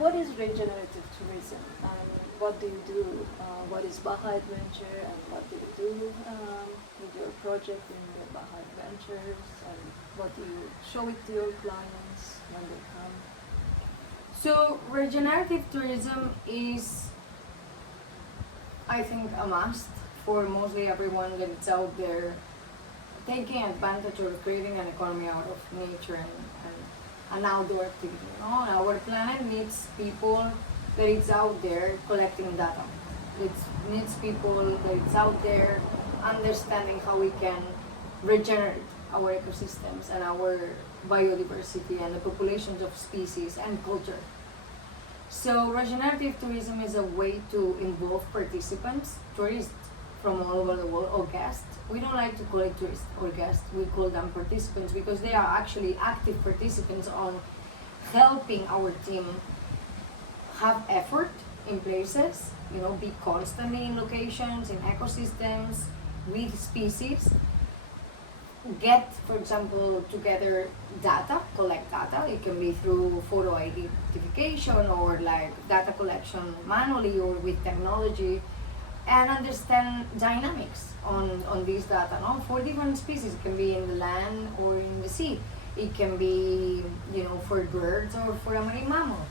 what is regenerative tourism and what do you do? What is Baja Adventure and what do you do with your project in the Baja Adventures, and what do you show it to your clients when they come? So regenerative tourism is, I think, a must for mostly everyone that's out there taking advantage or creating an economy out of nature and an outdoor activity. You know? Our planet needs people that it's out there collecting data. It needs people that it's out there understanding how we can regenerate our ecosystems and our biodiversity and the populations of species and culture. So regenerative tourism is a way to involve participants, tourists from all over the world, or guests. We don't like to call it tourists or guests, we call them participants because they are actually active participants on helping our team have effort in places, be constantly in locations, in ecosystems, with species, get, for example, together data, collect data. It can be through photo identification or like data collection manually or with technology, and understand dynamics on these data, no? For different species. It can be in the land or in the sea. It can be, for birds or for a marine mammal.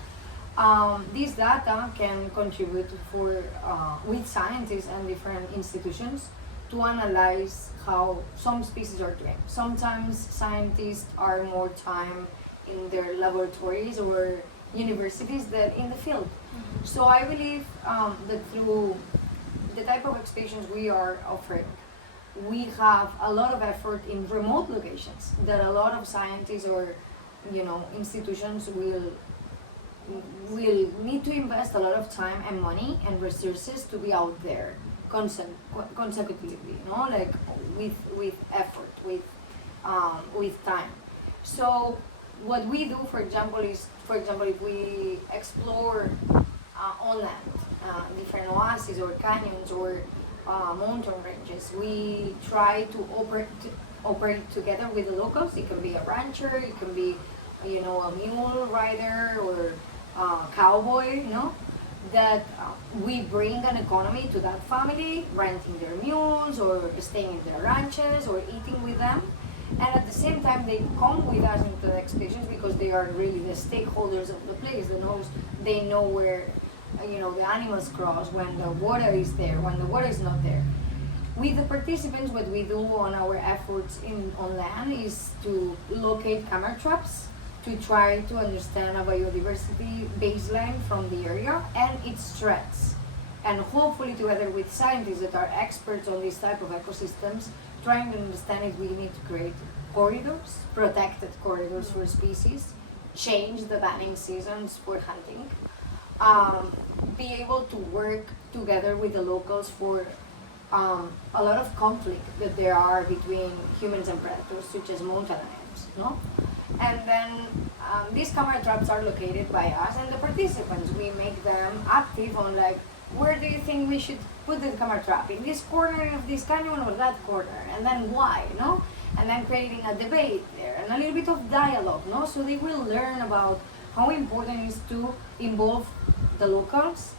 This data can contribute with scientists and different institutions to analyze how some species are doing. Sometimes scientists are more time in their laboratories or universities than in the field. Mm-hmm. So I believe that through the type of expeditions we are offering, we have a lot of effort in remote locations that a lot of scientists or institutions will need to invest a lot of time and money and resources to be out there consecutively, like with effort, with time. So what we do, for example, is if we explore on land different oases or canyons or mountain ranges, we try to operate together with the locals. It can be a rancher, it can be a mule rider or cowboy, that we bring an economy to that family, renting their mules or staying in their ranches or eating with them. And at the same time, they come with us into the expeditions because they are really the stakeholders of the place. They know where the animals cross, when the water is there, when the water is not there. With the participants, what we do on our efforts on land is to locate camera traps to try to understand a biodiversity baseline from the area and its threats. And hopefully together with scientists that are experts on this type of ecosystems, trying to understand if we need to create corridors, protected corridors for species, change the banning seasons for hunting, be able to work together with the locals for a lot of conflict that there are between humans and predators, such as mountain lions, And then these camera traps are located by us and the participants. We make them active on where do you think we should put the camera trap? In this corner of this canyon or that corner? And then why, And then creating a debate there and a little bit of dialogue, So they will learn about how important it is to involve the locals,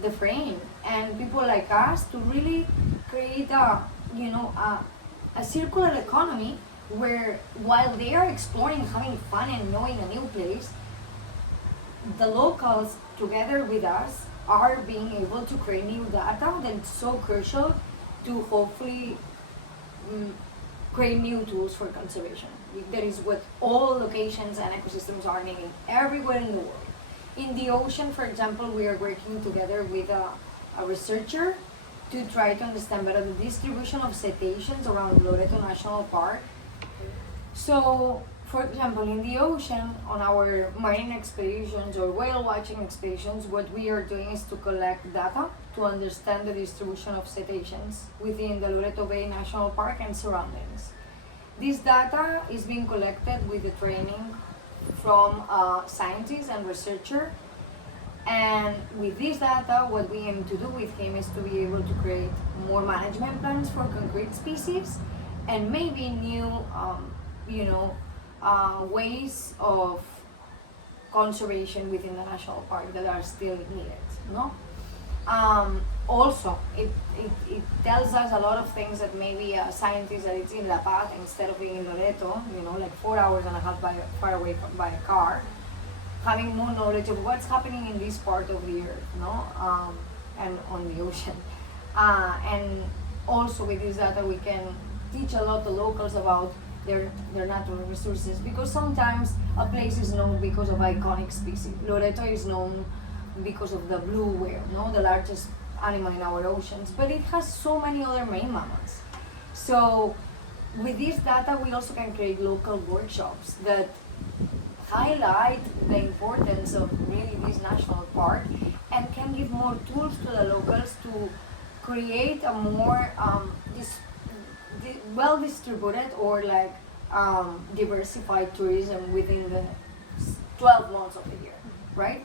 the frame, and people like us to really create a circular economy where while they are exploring, having fun and knowing a new place, the locals together with us are being able to create new data that's so crucial to hopefully create new tools for conservation. That is what all locations and ecosystems are needing everywhere in the world. In the ocean, for example, we are working together with a researcher to try to understand better the distribution of cetaceans around Loreto National Park. So, for example, in the ocean, on our marine expeditions or whale watching expeditions, what we are doing is to collect data to understand the distribution of cetaceans within the Loreto Bay National Park and surroundings. This data is being collected with the training from scientists and researcher. And with this data, what we aim to do with him is to be able to create more management plans for concrete species and maybe new, ways of conservation within the national park that are still needed, no? Also, it tells us a lot of things that maybe a scientist that is in La Paz instead of being in Loreto, like 4 hours and a half far away by a car, having more knowledge of what's happening in this part of the earth, no, and on the ocean, and also with this data we can teach a lot the locals about their natural resources, because sometimes a place is known because of iconic species. Loreto is known because of the blue whale, no, the largest animal in our oceans, but it has so many other marine mammals. So with this data we also can create local workshops that highlight the importance of really this national park and can give more tools to the locals to create a more well distributed or like diversified tourism within the 12 months of the year, right?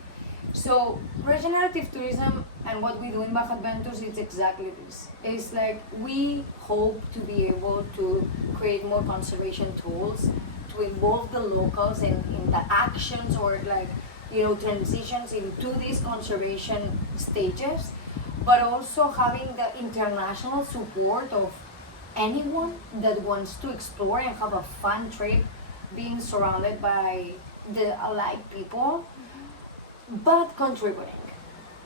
So regenerative tourism and what we do in Baja Adventures is exactly this. It's like we hope to be able to create more conservation tools to involve the locals in the actions or like transitions into these conservation stages, but also having the international support of anyone that wants to explore and have a fun trip, being surrounded by the alike people, but contributing,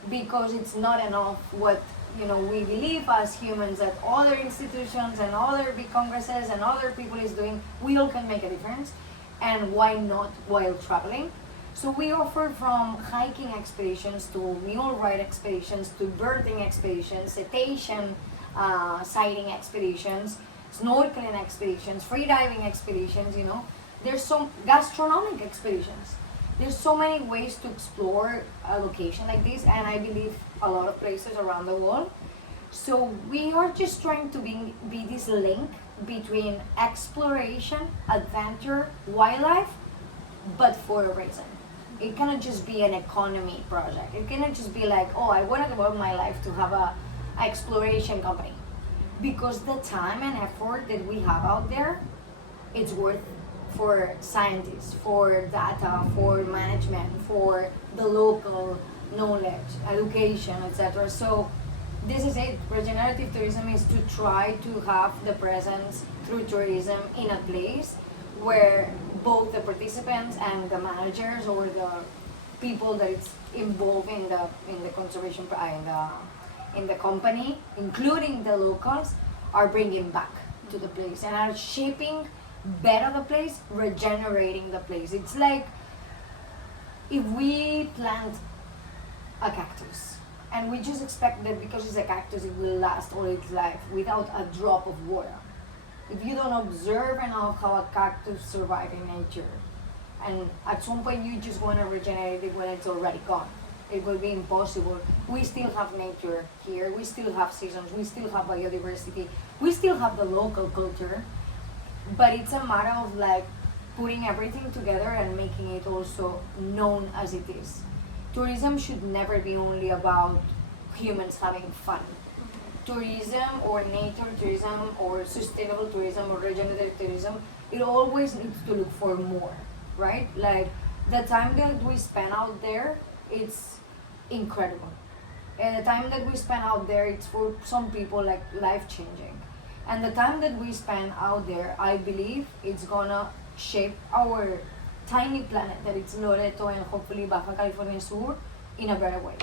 because it's not enough what we believe as humans that other institutions and other big congresses and other people is doing. We all can make a difference, and why not while traveling? So we offer from hiking expeditions to mule ride expeditions to birding expeditions, cetacean sighting expeditions, snorkeling expeditions, freediving expeditions. There's some gastronomic expeditions. There's so many ways to explore a location like this, and I believe a lot of places around the world. So we are just trying to be this link between exploration, adventure, wildlife, but for a reason. It cannot just be an economy project. It cannot just be like, oh, I want to devote my life to have a exploration company, because the time and effort that we have out there, it's worth for scientists, for data, for management, for the local knowledge, education, etc. So this is it. Regenerative tourism is to try to have the presence through tourism in a place where both the participants and the managers or the people that it's involved in the conservation in the company, including the locals, are bringing back to the place and are shaping better the place, regenerating the place. It's like if we plant a cactus and we just expect that because it's a cactus it will last all its life without a drop of water. If you don't observe enough how a cactus survives in nature, and at some point you just want to regenerate it when it's already gone, it will be impossible. We still have nature here, we still have seasons, we still have biodiversity, we still have the local culture, but it's a matter of like putting everything together and making it also known as it is. Tourism should never be only about humans having fun. Tourism or nature tourism or sustainable tourism or regenerative tourism, it always needs to look for more, right? Like the time that we spend out there, it's incredible. And the time that we spend out there, it's for some people like life-changing. And the time that we spend out there, I believe it's gonna shape our tiny planet that it's Loreto and hopefully Baja California Sur in a better way.